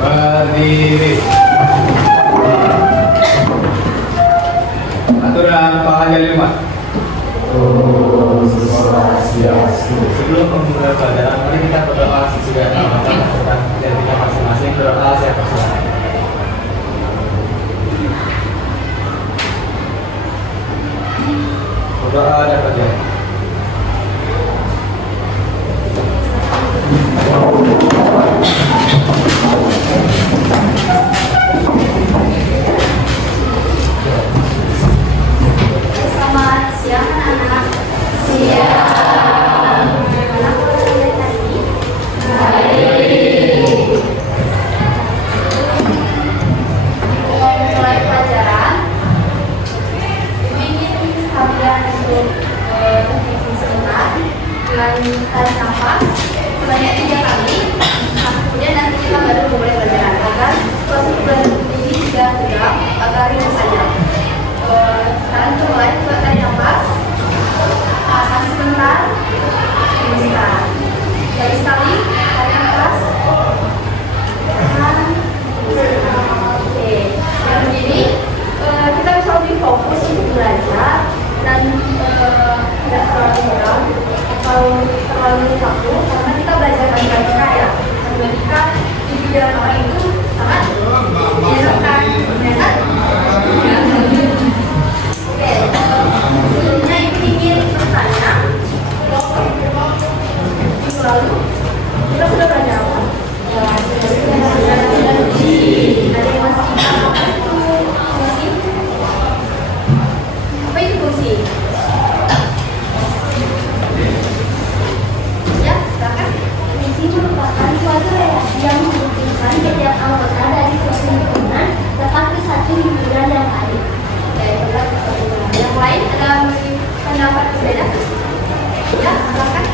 Berdiri. Aturan pengajian 5. Sebelum memulai pelajaran, mari kita berdoa sesuai nama tentang dan kita masing-masing berdoa saya persilakan. Berdoa dapat ya. Selamat siang anak-anak. Siang. Bagaimana kalian tadi? Baik. Mulai pelajaran. Ibu ingin kalian untuk berhitung sebentar dengan tarik nafas sebanyak 3 kali. Nah, kemudian nanti kita baru mulai pelajaran agar proses belajar ini tidak tegang, agar ringan saja. Sekarang kita mulai, coba tarik nafas. Tahan sebentar. Sebentar. Dari sekali, tarik nafas. Tahan. Oke. Dan begini, kita bisa lebih fokus untuk belajar dan tidak terlalu mudah atau terlalu kaku karena kita belajar matematika ya. Matematika di bidang orang itu sangat menyenangkan, ya kan? Oke, sebelumnya ibu ingin bertanya, minggu lalu kita sudah belajar apa? Ada yang masih apa itu fungsi? Apa itu fungsi? Ya, silakan. Fungsi merupakan suatu relasi yang menghubungkan setiap anggota dari suatu lingkungan dapat ke satu lingkungan yang lain. Yang lain ada pendapat berbeda? Ya, silakan.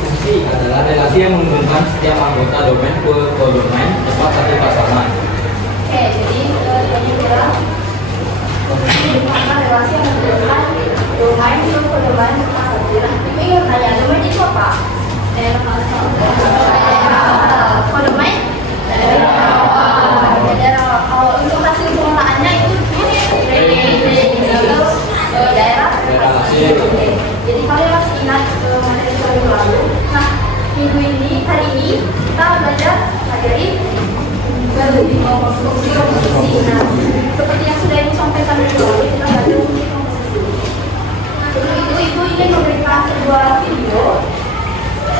Fungsi adalah relasi yang menghubungkan setiap anggota domain ke domain tepat satu pasangan. Oke, jadi tadi bilang fungsi merupakan relasi yang menghubungkan domain ke domain tepat satu. Nah, ibu ingin tanya, domain itu apa? Domain? Daerah. Kalau untuk hasil pengolahannya itu daerah. Oke. Jadi kalian masih ingat materi minggu lalu. Nah, minggu ini, hari ini kita belajar materi fungsi komposisi. Nah, seperti yang sudah ibu sampaikan minggu lalu, kita belajar fungsi komposisi. Nah, sebelum itu ibu ingin memberikan sebuah video.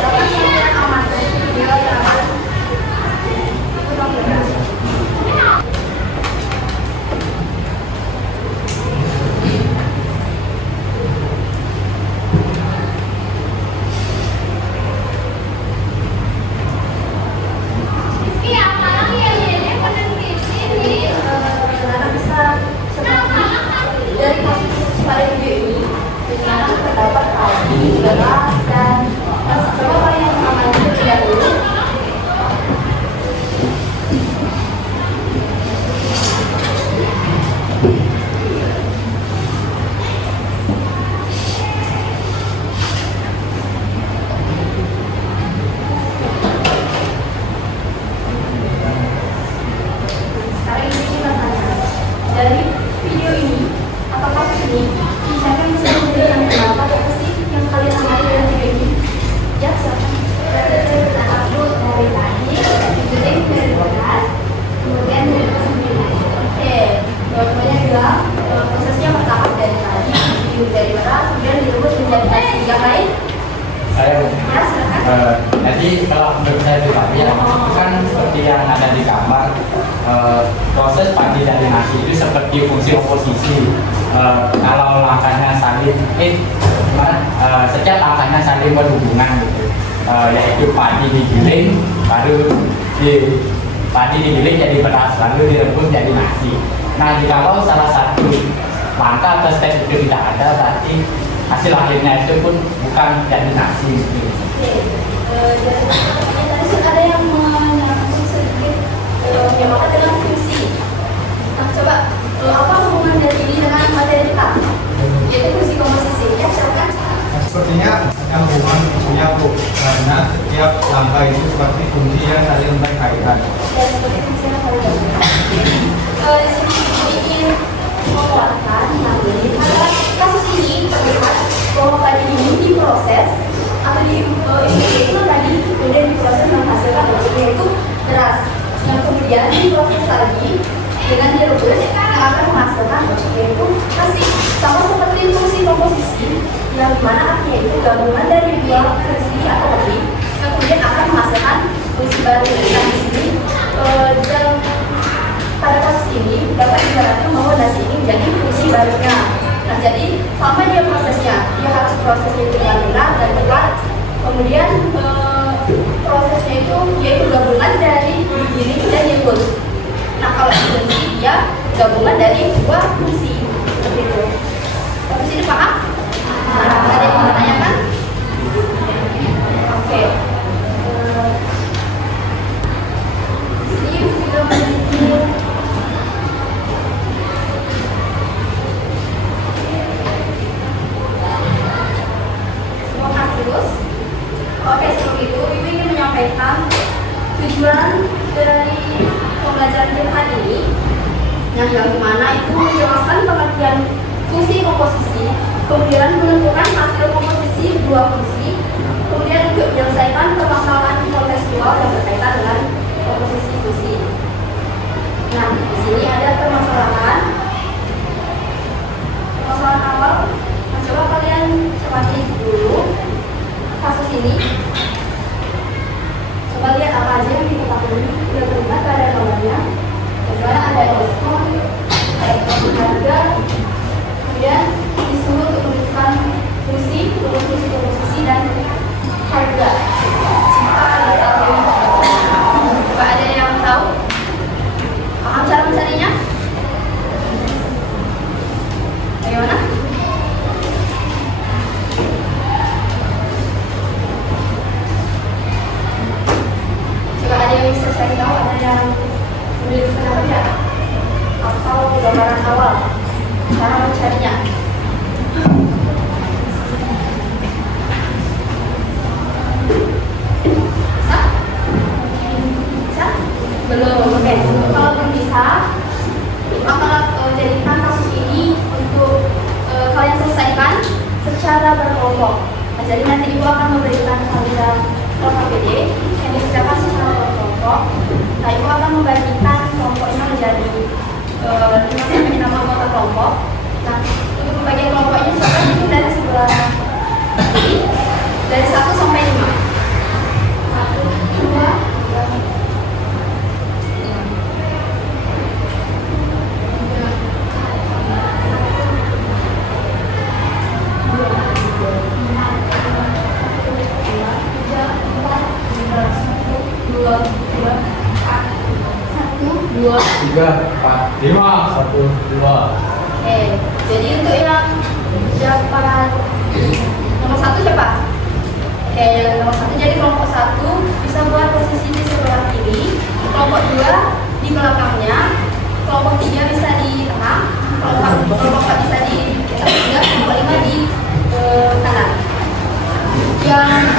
Dapat kalian amati video yang akan kita belajar. Saudara bisa seperti dari kasus pada video ini dengan terdapat tadi jelas dan coba kalian mengamati terlebih dahulu. Sekarang ini kita tanya, dari video ini atau kasus ini, siapa yang bisa memberikan pendapat apa sih yang kalian amati dari video ini? Ya, silakan. Aku dari tadi, kemudian dari beras, kemudian dari sembilan. Oke, jawabannya bilang prosesnya pertama dari tadi, dari beras, kemudian direbus menjadi nasi. Yang lain? Saya Ya, silakan. Jadi kalau menurut saya pribadi ya, itu kan seperti yang ada di gambar, proses padi dari nasi itu seperti fungsi oposisi. Kalau langkahnya saling setiap langkahnya saling berhubungan gitu. Yaitu padi digiling, baru padi digiling jadi beras, lalu direbus jadi nasi. Nah, jikalau salah satu langkah atau step itu tidak ada, berarti hasil akhirnya itu pun bukan jadi nasi gitu. Tadi ada yang menyarankan sedikit yang adalah fungsi. Nah, coba apa hubungan dari ini dengan materi kita? Yaitu fungsi komposisi. Ya, silakan. Sepertinya ada hubungan fungsinya Bu, karena setiap langkah itu seperti fungsi yang saling berkaitan. Dan seperti fungsi yang saling berkaitan. Di sini ingin menguatkan, namun pada kasus ini terlihat bahwa tadi ini diproses atau itu tadi kemudian diproses menghasilkan produk yaitu beras yang kemudian diproses lagi dengan direbus yang akan menghasilkan produk yaitu nasi. Sama seperti fungsi komposisi yang dimana artinya itu gabungan dari dua fungsi atau lebih yang kemudian akan menghasilkan fungsi baru. Nah di sini dalam pada kasus ini dapat diharapkan bahwa nasi ini menjadi fungsi barunya. Nah jadi sama dia prosesnya, dia harus prosesnya itu dengan benar dan tepat. Kemudian prosesnya itu yaitu gabungan dari giling dan direbus. Nah kalau fungsi dia gabungan dari dua fungsi seperti itu. Sampai sini paham? Nah, ada yang mau menanyakan? Oke. Ini sudah menjadi oke, sebelum itu Ibu ingin menyampaikan tujuan dari pembelajaran kita hari ini yang dimana itu menjelaskan pengertian fungsi komposisi, kemudian menentukan hasil komposisi dua fungsi, kemudian untuk menyelesaikan permasalahan kontekstual yang berkaitan dengan komposisi fungsi. Nah, di sini ada permasalahan awal. Nah, coba kalian cermati dulu kasus ini. Coba lihat apa aja yang diketahui yang terlibat pada gambarnya. Bagaimana ada diskon, ada harga, kemudian disuruh untuk menentukan fungsi komposisi dan harga. Coba ada yang tahu? Paham cara mencarinya? Bagaimana? Ada yang bisa saya tahu, ada yang memiliki pendapat atau gambaran awal cara mencarinya. Bisa? Bisa? Belum. Oke. Kalau belum bisa, akan jadikan kasus ini untuk kalian selesaikan secara berkelompok. Nah, jadi nanti Ibu akan memberikan kalian KPD yang dikerjakan secara berkelompok. Nah, Ibu akan membagikan kelompoknya menjadi 5-6 anggota kelompok. Nah, untuk pembagian kelompoknya silakan itu dari sebelah kiri, dari 1 sampai 5. 1, 2, 2, 3, 4, 5, 1, 2. Oke, jadi untuk yang dapat nomor 1 siapa? Oke, yang nomor 1 jadi kelompok 1 bisa buat posisi di sebelah kiri, kelompok 2 di belakangnya, kelompok 3 bisa di tengah, kelompok 4 bisa di tengah, kelompok 5 di kanan. Yang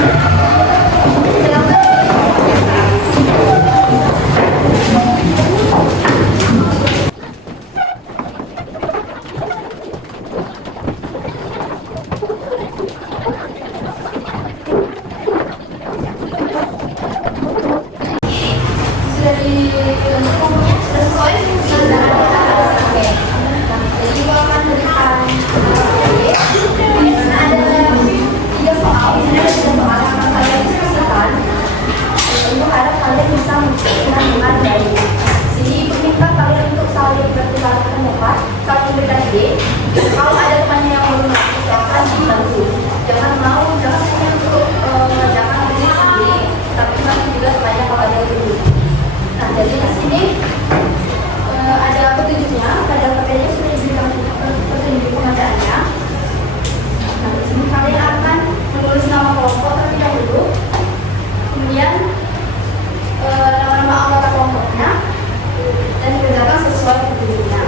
kalau ada temannya yang belum silakan dibantu. Jangan hanya untuk mengerjakan diri sendiri, tapi bantu juga temannya kalau ada yang belum. Nah, jadi di sini ada petunjuknya, pada KPD sudah diberikan petunjuk pengadaannya. Nah, di sini kalian akan menulis nama kelompok terlebih dahulu, kemudian nama-nama anggota kelompoknya, dan dikerjakan sesuai petunjuknya.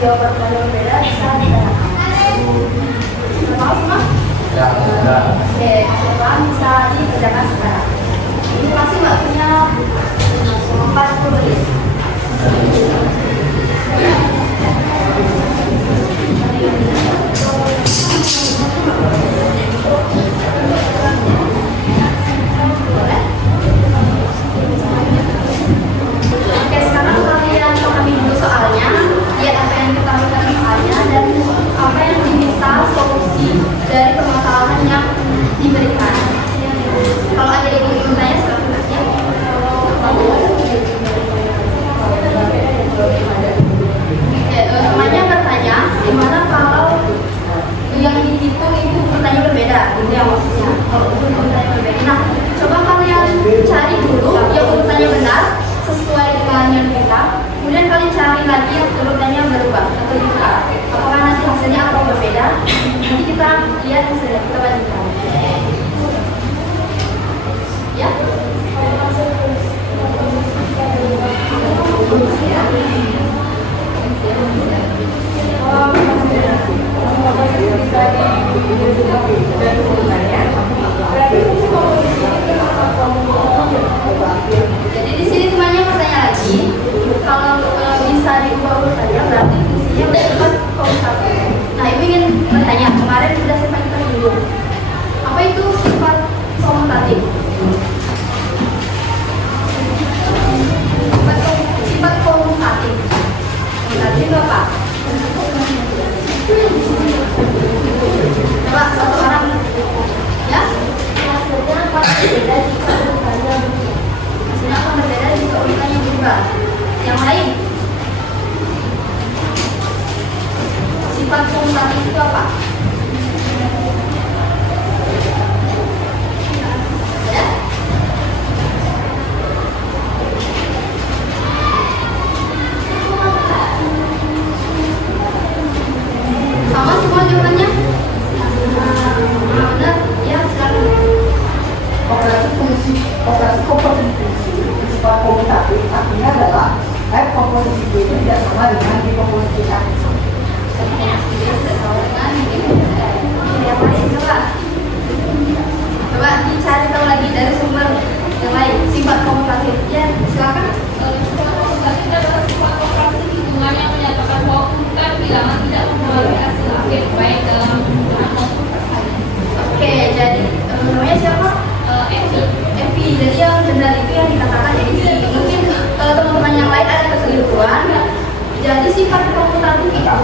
menjawab pertanyaan berbeda bisa ditanyakan. Mau semua? Ya, sudah. Oke, coba bisa dikerjakan sekarang. Ini masih waktunya 40 menit. Oke, sekarang kalian pahami dulu soalnya, lihat apa yang diketahui dalam soalnya dan apa yang diminta solusi dari permasalahan yang diberikan. Kalau ada yang ingin bertanya, silakan aja. Temannya bertanya, gimana kalau yang dihitung itu urutannya berbeda? Itu yang maksudnya. Kalau urutannya berbeda. Nah, coba kalian cari dulu yang urutannya benar sesuai dengan yang kita. Kemudian kalian cari lagi yang urutannya berubah atau ditukar. Apakah nanti hasilnya akan berbeda? Nanti kita lihat hasilnya, kita bandingkan. Ya? Jadi di sini temannya bertanya lagi, kalau bisa diubah urutannya berarti fungsinya bersifat komutatif. Nah, ibu ingin bertanya, kemarin sudah sempat kita singgung. Apa itu sifat komutatif? Sifat komutatif. Komutatif itu apa? Coba satu orang, ya? Hasilnya akan berbeda jika urutannya berubah. Hasilnya akan berbeda jika urutannya berubah. Yang lain, sifat komutatif itu apa? Ada? Sama semua jawabannya? Benar? Ya, silakan. Operasi komposisi fungsi sifat komutatif artinya adalah F komposisi B itu tidak sama dengan D komposisi A. Yang lain coba. Coba dicari tahu lagi dari sumber yang lain sifat komutatif. Ya, silakan. Sifat komutatif adalah sifat operasi hitungan yang menyatakan bahwa urutan bilangan tidak mempengaruhi hasil akhir baik dalam hitungan maupun persaingan. Oke, jadi namanya siapa? Evi. Jadi yang benar itu yang dikatakan Evi. Mungkin teman-teman yang lain ada kekeliruan. Jadi sifat komutatif itu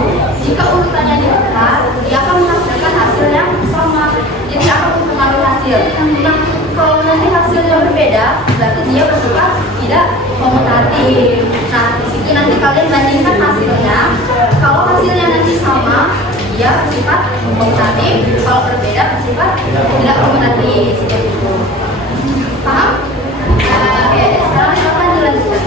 jika urutannya ditukar, dia akan menghasilkan hasil yang sama. Jadi akan mempengaruhi hasil. Nah, kalau nanti hasilnya berbeda, berarti dia bersifat tidak komutatif. Nah, di situ nanti kalian bandingkan hasilnya. Kalau hasilnya nanti sama, dia bersifat komutatif. Kalau berbeda, bersifat tidak komutatif. Seperti itu. Paham? Oke, sekarang silakan dilanjutkan.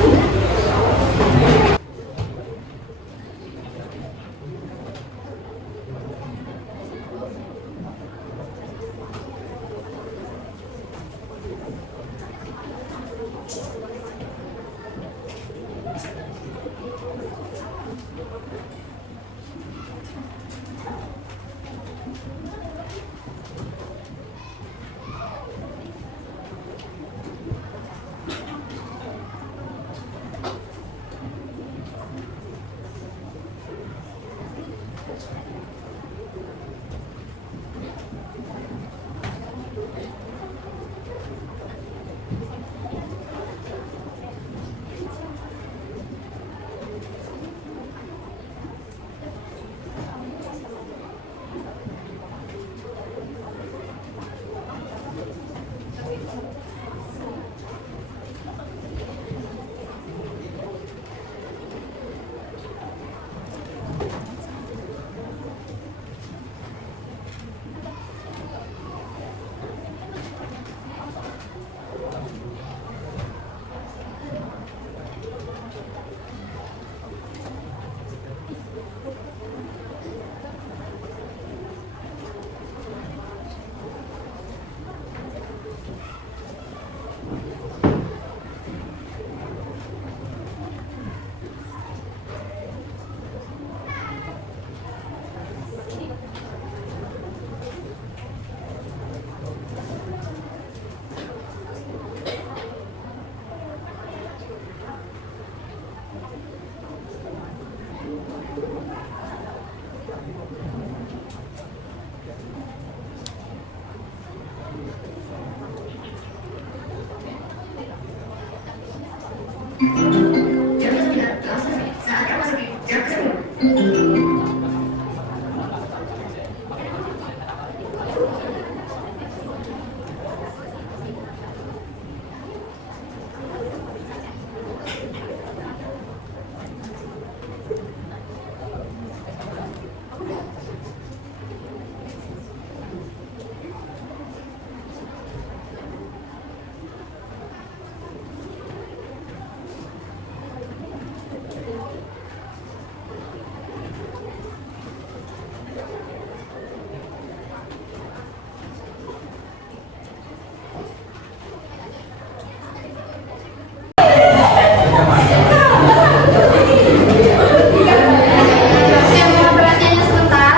Yang mohon perhatiannya sebentar.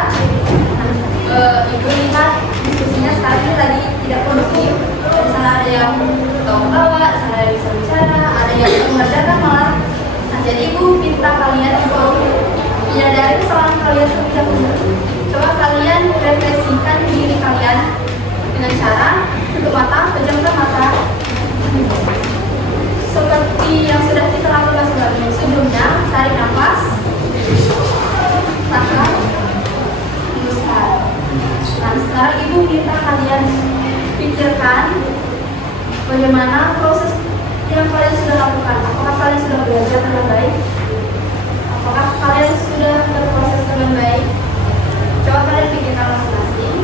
Ibu lihat diskusinya sekarang ini lagi tidak kondusif. Di sana ada yang ketawa-ketawa, di sana ada yang bisa bicara, ada yang mengerjakan malah. Nah, jadi ibu minta kalian untuk menyadari kesalahan kalian terlebih dahulu. Coba kalian refleksikan diri kalian dengan cara tutup mata, pejamkan mata. Seperti yang sudah kita lakukan sebelumnya, tarik nafas, tahan, hembuskan. Nah, sekarang ibu minta kalian pikirkan bagaimana proses yang kalian sudah lakukan. Apakah kalian sudah belajar dengan baik? Apakah kalian sudah berproses dengan baik? Coba kalian pikirkan masing-masing.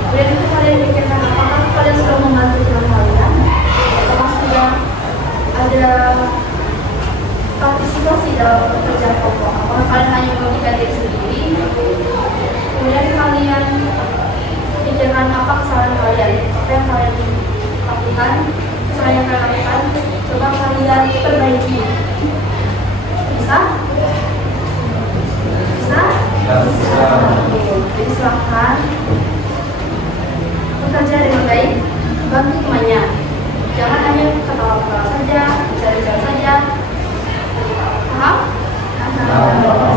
Kemudian itu kalian pikirkan apakah kalian sudah membantu teman kalian? Apakah sudah ada partisipasi dalam pekerjaan pokok? Apakah kalian hanya memikirkan diri sendiri? Kemudian kalian pikirkan apa kesalahan kalian, apa yang kalian lakukan, kesalahan yang kalian lakukan, coba kalian perbaiki. Bisa? Bisa? Jadi silahkan bekerja dengan baik, bantu temannya. Jangan hanya ketawa-ketawa saja, bicara-bicara saja. Paham?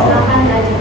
Silahkan belajar.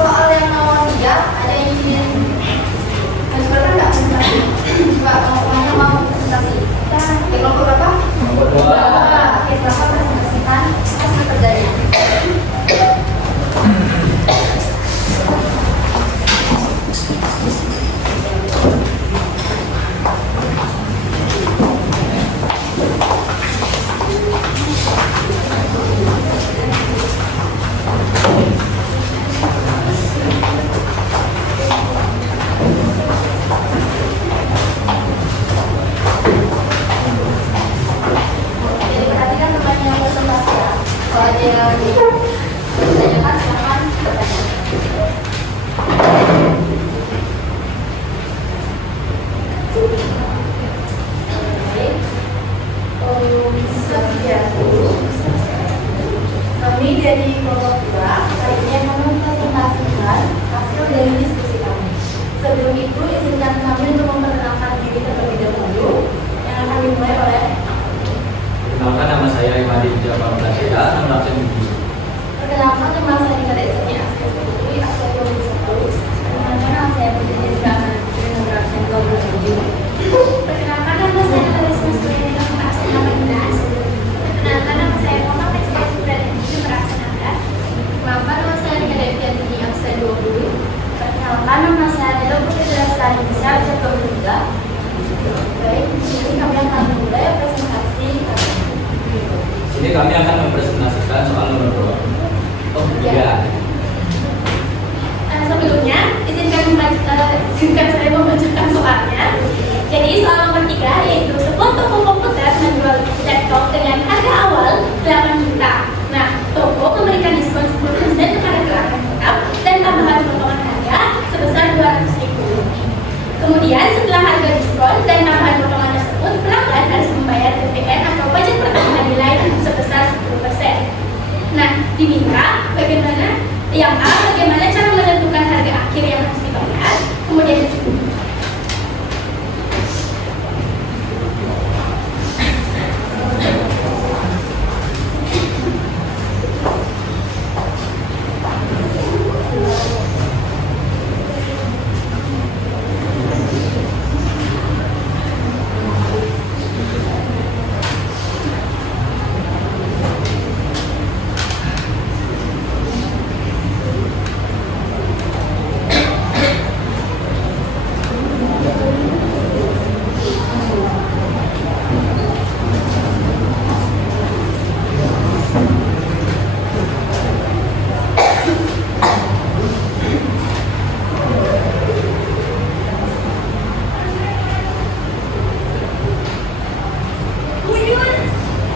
soal yang nomor 3 ada yang ingin mencoba nggak presentasi? Coba semuanya mau presentasi. Yang nomor berapa? Nomor 2. Oke, Bapak presentasikan hasil kerjanya. Jadi perhatikan teman yang presentasi ya. Kalau ada yang ditanyakan silakan bertanya. Baik. Kami dari kelompok 2 kali ini akan mempresentasikan hasil dari diskusi kami. Sebelum itu, izinkan kami untuk memperkenalkan diri terlebih dahulu yang akan dimulai oleh Perkenalkan, nama saya Imadi Wijaya Prataya, nomor absen gigi. perkenalkan nama saya Nikita Ismi Asli Putri asal 21. Perkenalkan nama saya Putri Jessica Anandri nomor absen 27. Perkenalkan nama saya Nikita Ismi Surya nomor absen 18. Perkenalkan nama saya Muhammad Rizky Supriyadi nomor absen 16. Perkenalkan nama saya Nikita Iftiatini absen 20. Perkenalkan nama saya Delo Putri Lestari Indonesia absen 23. Baik, di sini kami akan memulai presentasi kami. Sini kami akan mempresentasikan soal nomor 2. Oh, Ya. 3. Sebelumnya, izinkan saya membacakan soalnya. Jadi soal nomor 3 yaitu sebuah toko komputer menjual laptop dengan harga awal 8 juta. Nah, toko memberikan diskon 10% kepada pelanggan tetap dan tambahan potongan harga sebesar 200.000. Kemudian setelah harga diskon dan tambahan potongan tersebut, pelanggan harus membayar PPN atau pajak pertambahan nilai sebesar 10%. Nah, diminta bagaimana cara menentukan harga akhir yang harus dibayar. Kemudian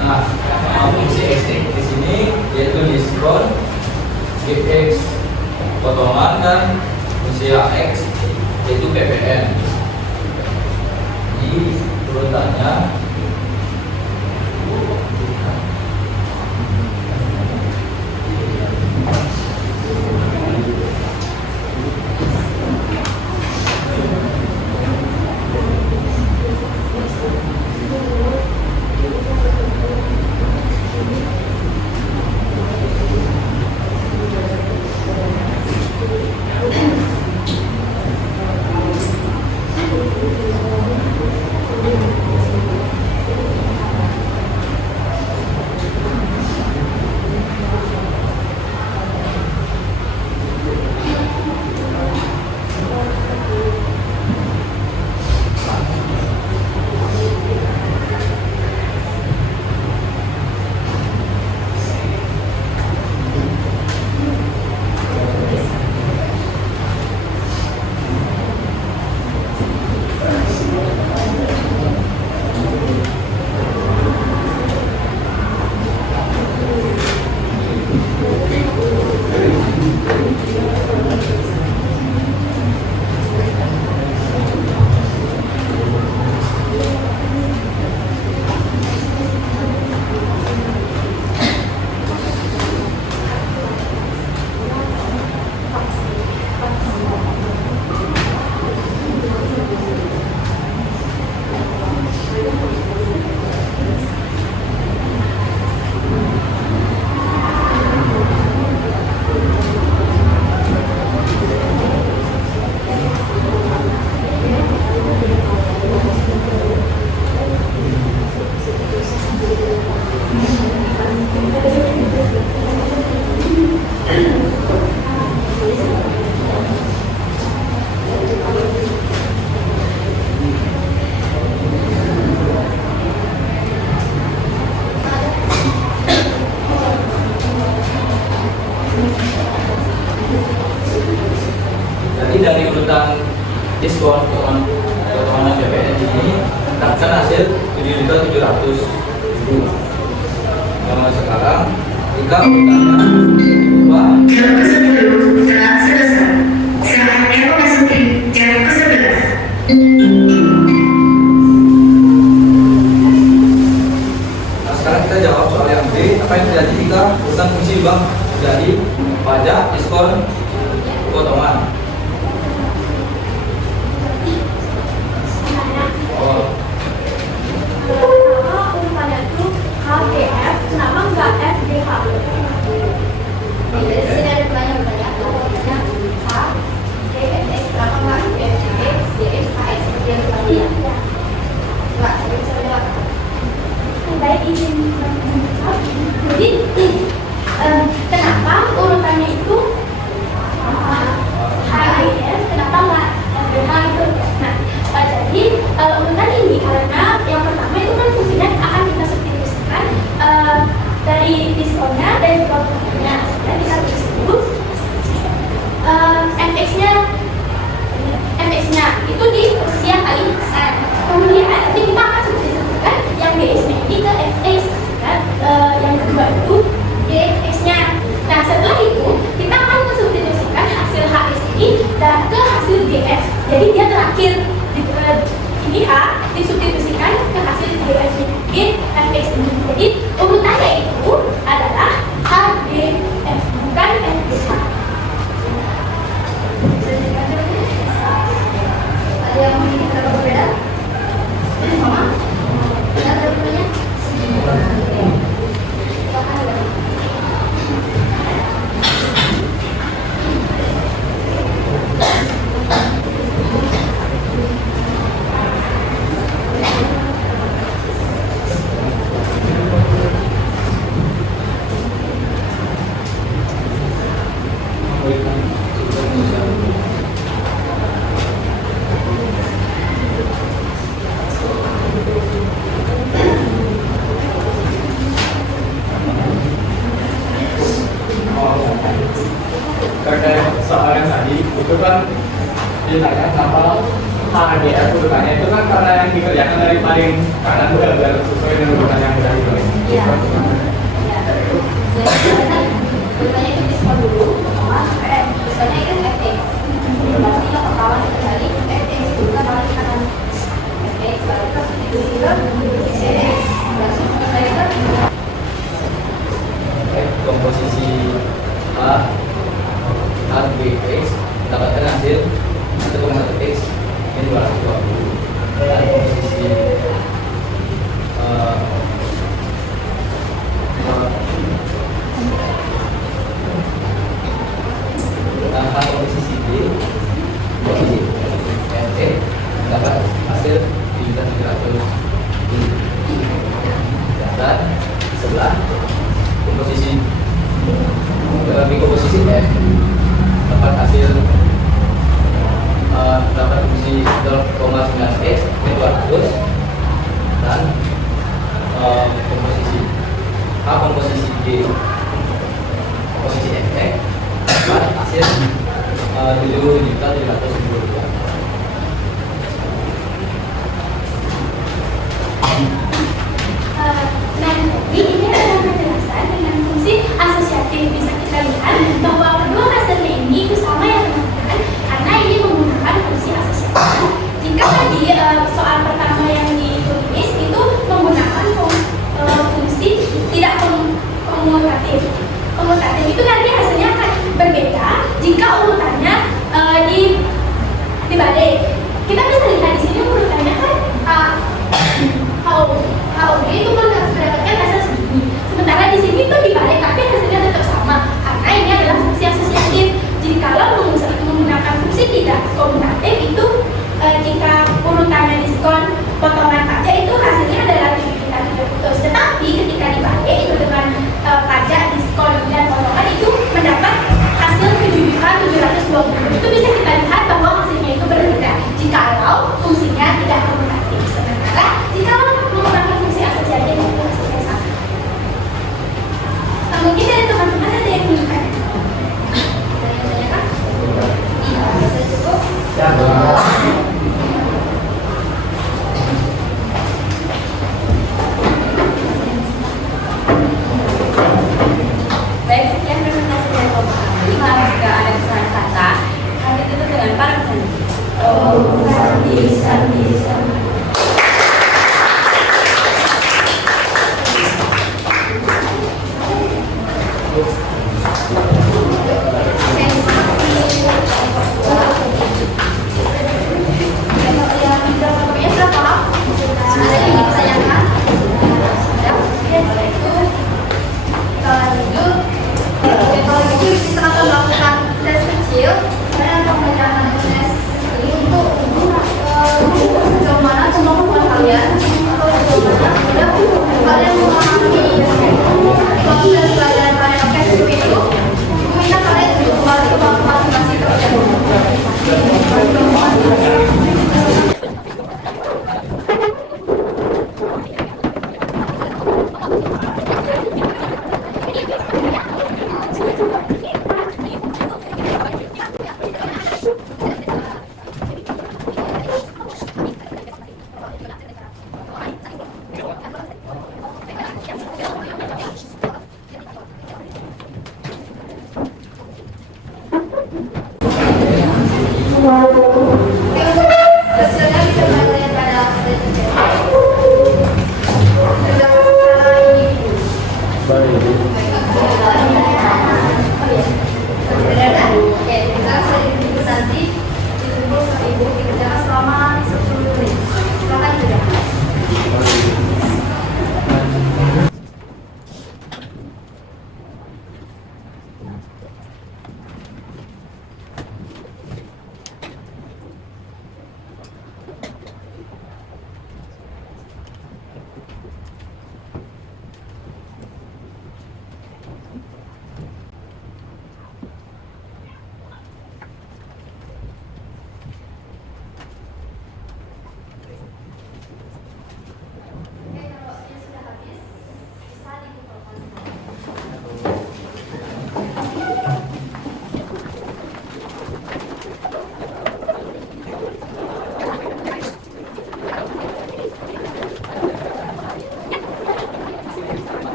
Nah, fungsi X di sini yaitu diskon, GX potongan, dan fungsi AX yaitu PPN. Di urutannya diskon potongan BPN ini dapatkan hasil 7.700.000. Nah, sekarang jika utangnya berubah Nah, sekarang kita jawab soal yang B. Apa yang terjadi jika urutan fungsi bank jadi pajak, diskon, potongan? Oh, Pertama urutannya itu HDF, kenapa nggak FDH? Di sini ada pertanyaan urutannya H, D, F, X, kenapa nggak F, G, D, F, H, X seperti yang tadi ya? Nggak, saya bisa jawab. Baik, izin menjawab. Jadi kenapa urutannya itu HDF, kenapa nggak FDH gitu? Nah, jadi urutan ini karena yang pertama itu kan fungsinya akan kita substitusikan dari diskonnya dan juga potongannya. Dan di saat itu fx-nya itu di posisi yang kali besar. Kemudian nanti kita akan substitusikan yang dx-nya ini ke fx. Dan yang kedua itu dx-nya. Nah, setelah itu kita akan mensubstitusikan hasil hx ini dan ke hasil df. Jadi dia terakhir ini H disubstitusikan ke hasil df di fx ini. Jadi urutannya itu adalah HDF bukan FDH. Ada yang ingin kita berbeda? Sama? Ada pertanyaan? terkait soal yang tadi itu kan ditanya kenapa HDF urutannya itu kan karena yang dikerjakan dari paling kanan biar sesuai dengan urutan yang udah itu. Iya. Urutannya itu diskon dulu, potongan, diskonnya itu FX. Berarti yang pertama sekali FX itu kan paling kanan. FX baru ke substitusi ke DX. Langsung selesai ke Komposisi A B X dapatkan hasil 1,1 X ini 220. Dan komposisi komposisi B, komposisi F dapat hasil 7.700. Dan sebelah komposisi di komposisi F dapat hasil dapat komposisi 0,9 X ini 200 dan komposisi A komposisi G komposisi F dapat hasil 7.700.000. Nah, ini adalah penjelasan dengan fungsi asosiatif. Bisa kita lihat bahwa kedua hasilnya ini itu sama ya teman-teman, karena ini menggunakan fungsi asosiatif. Jika tadi soal pertama yang ditulis itu menggunakan fungsi tidak komutatif. Komutatif itu nanti hasilnya akan berbeda jika urutannya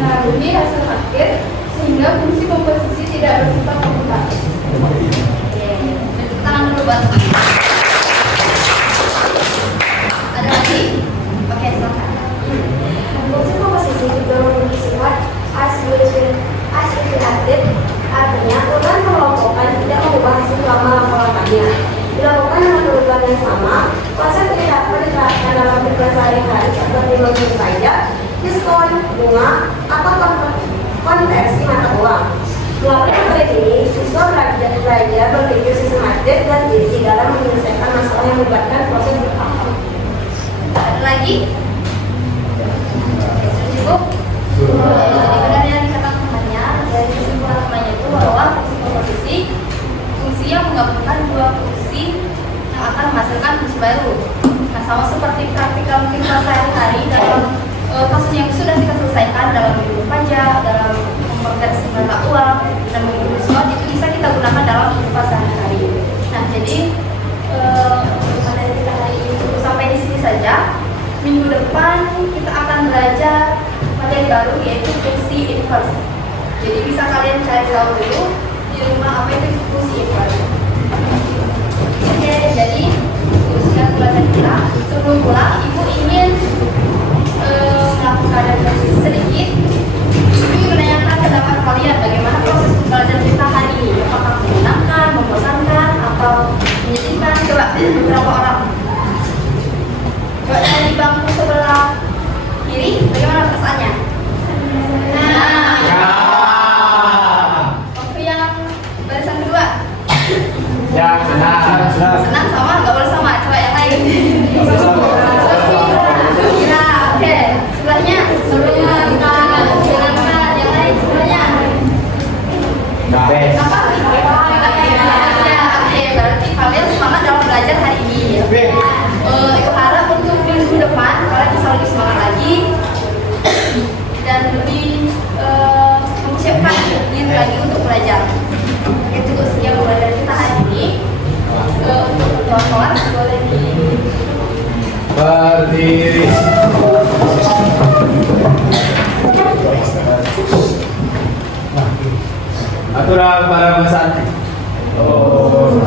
Nah, ini hasil akhir sehingga fungsi komposisi tidak bersifat komputatif. Tangan dulu buat. Ada lagi? Oke, silakan. Fungsi komposisi juga memiliki sifat asosiatif, artinya urutan pengelompokan tidak mengubah hasil selama laporannya. Dilakukan dengan urutan yang sama, konsep ini dapat diterapkan dalam kehidupan sehari-hari seperti menghitung pajak, diskon, bunga, atau konversi mata uang. Melalui metode ini, siswa belajar berpikir sistematis dan teliti dalam menyelesaikan masalah yang melibatkan proses bertahap. Ada lagi? Cukup? Jadi yang dikatakan temannya dari kesimpulan temannya itu bahwa fungsi komposisi fungsi yang menggabungkan dua fungsi yang akan menghasilkan fungsi baru. Nah, sama seperti praktikal kita sehari-hari dalam kasus yang sudah kita selesaikan dalam menghitung pajak, dalam konversi mata uang, dan menghitung diskon, itu bisa kita gunakan dalam kehidupan sehari-hari. Nah, jadi materi kita hari ini cukup sampai di sini saja. Minggu depan kita akan belajar materi baru yaitu fungsi inverse. Jadi bisa kalian cari tahu dulu di rumah apa itu fungsi inverse. Oke, jadi sekian pelajaran kita. Sebelum pulang, ibu ingin melakukan refleksi sedikit. Ibu ingin menanyakan pendapat kalian bagaimana proses pembelajaran kita hari ini. Apakah menyenangkan, membosankan, atau menyedihkan? Coba beberapa orang. Coba dari bangku sebelah kiri, bagaimana perasaannya? Waktu yang barisan kedua? Ya, senang. Senang sama? Nggak boleh sama, coba yang lain. Ya, oke. Sebelahnya? Menyenangkan. Yang lain sebelahnya? Apa? Ya, oke. Berarti kalian semangat dalam belajar hari ini. Ibu harap untuk minggu depan kalian bisa lebih semangat lagi dan lebih mempersiapkan diri lagi untuk belajar. Oke, cukup sekian pembelajaran kita hari ini. Untuk ketua kelas boleh di Berdiri. Aturan para peserta. Oh,